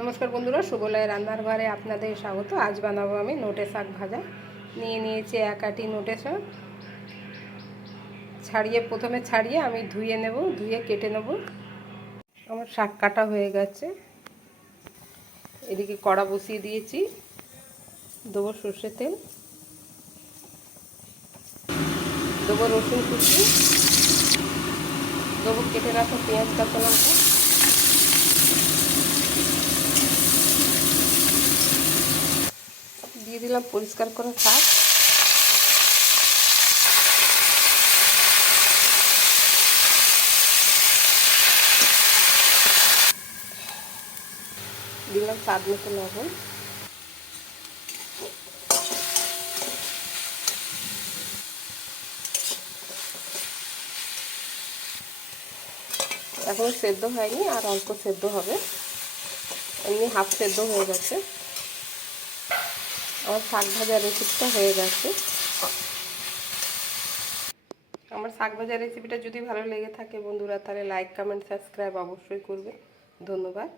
নমস্কার বন্ধুরা সুবলয় রান্নার ঘরে আপনাদের স্বাগত। আজ বানাবো আমি নোটে শাক ভাজা। নিয়ে নিয়েছি এক আটি নোটে শাক। ছাড়িয়ে, প্রথমে ছাড়িয়ে আমি ধুয়ে নেব, ধুয়ে কেটে নেব। আমার শাক কাটা হয়ে গেছে। এদিকে কড়া বসিয়ে দিয়েছি। দেবো সর্ষে তেল। দেবো রসুন কুচি। দেবো কেটে রাখা পেঁয়াজ কাঁচা লঙ্কা। দিয়ে দিলাম, পরিষ্কার করা শাক দিলাম স্বাদ মতো লবণ। এখনও সেদ্ধ হয়নি, আর অল্প সেদ্ধ হবে। এমনি হাফ সেদ্ধ হয়ে গেছে। আমার শাক ভাজা রেসিপিটা হয়ে গেছে। আমার শাক ভাজা রেসিপিটা যদি ভালো লেগে থাকে বন্ধুরা, তাহলে লাইক কমেন্ট সাবস্ক্রাইব অবশ্যই করবে। ধন্যবাদ।